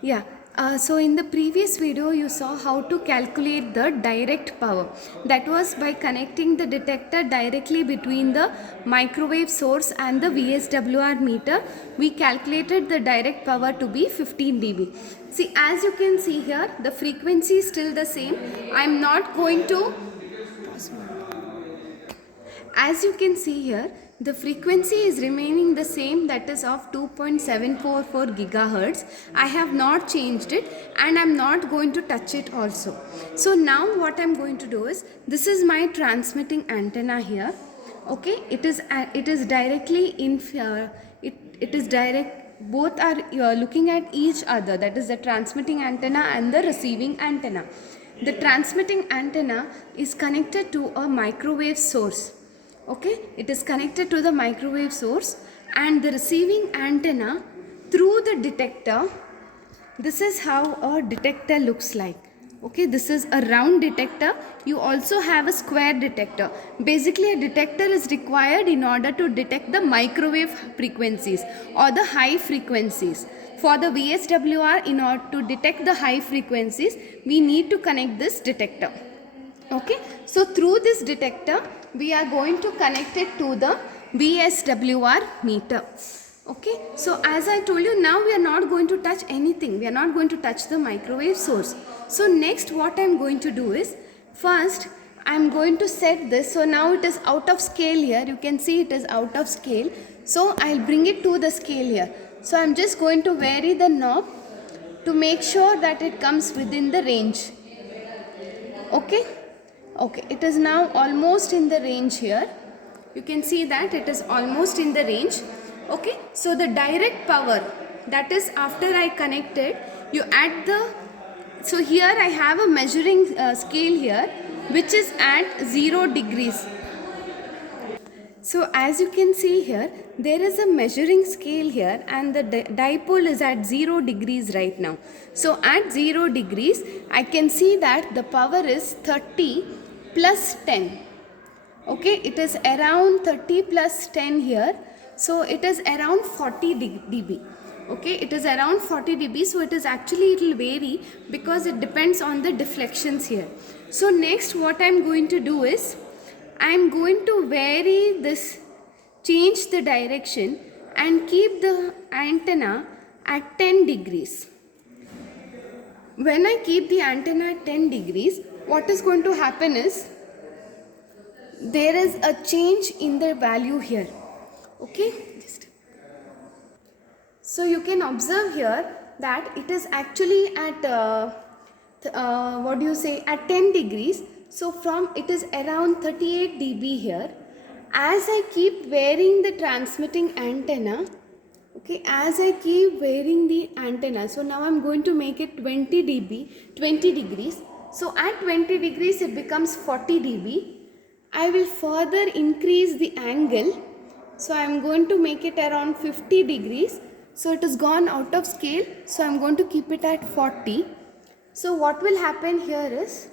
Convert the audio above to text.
Yeah, so in the previous video you saw how to calculate the direct power. That was by connecting the detector directly between the microwave source and the VSWR meter. We calculated the direct power to be 15 dB. See, as you can see here, the frequency is still the same. I am not going to as you can see here, the frequency is remaining the same, that is of 2.744 gigahertz. I have not changed it and I am not going to touch it also. So now what I am going to do is, this is my transmitting antenna here. Okay, it is directly in it is direct, both are looking at each other, that is the transmitting antenna and the receiving antenna. The transmitting antenna is connected to a microwave source. Okay, it is connected to the microwave source, and the receiving antenna through the detector. This is how a detector looks like. Okay, this is a round detector. You also have a square detector. Basically, a detector is required in order to detect the microwave frequencies or the high frequencies. For the VSWR, in order to detect the high frequencies, we need to connect this detector. Okay, so through this detector we are going to connect it to the VSWR meter. Okay, so as I told you, now we are not going to touch anything, we are not going to touch the microwave source. So next what I am going to do is, first I am going to set this. So now it is out of scale here, you can see it is out of scale. So I will bring it to the scale here. So I am just going to vary the knob to make sure that it comes within the range. Okay, okay, it is now almost in the range here. You can see that it is almost in the range. Okay, so the direct power, that is after I connected, you add the, so here I have a measuring scale here which is at 0 degrees. So as you can see here, there is a measuring scale here and the dipole is at 0 degrees right now. So at 0 degrees, I can see that the power is 30 plus 10. Okay, it is around 30 plus 10 here. So it is around 40 dB. Okay, it is around 40 dB. So it is actually, it will vary because it depends on the deflections here. So next what I am going to do is, I am going to vary this, change the direction and keep the antenna at 10 degrees. When I keep the antenna at 10 degrees, what is going to happen is, there is a change in the value here. Okay, so you can observe here that it is actually at what do you say, at 10 degrees. So from, it is around 38 dB here. As I keep varying the transmitting antenna, okay, as I keep varying the antenna, so now I'm going to make it 20 dB, 20 degrees. So at 20 degrees it becomes 40 dB. I will further increase the angle. So I am going to make it around 50 degrees. So it has gone out of scale. So I am going to keep it at 40. So what will happen here is,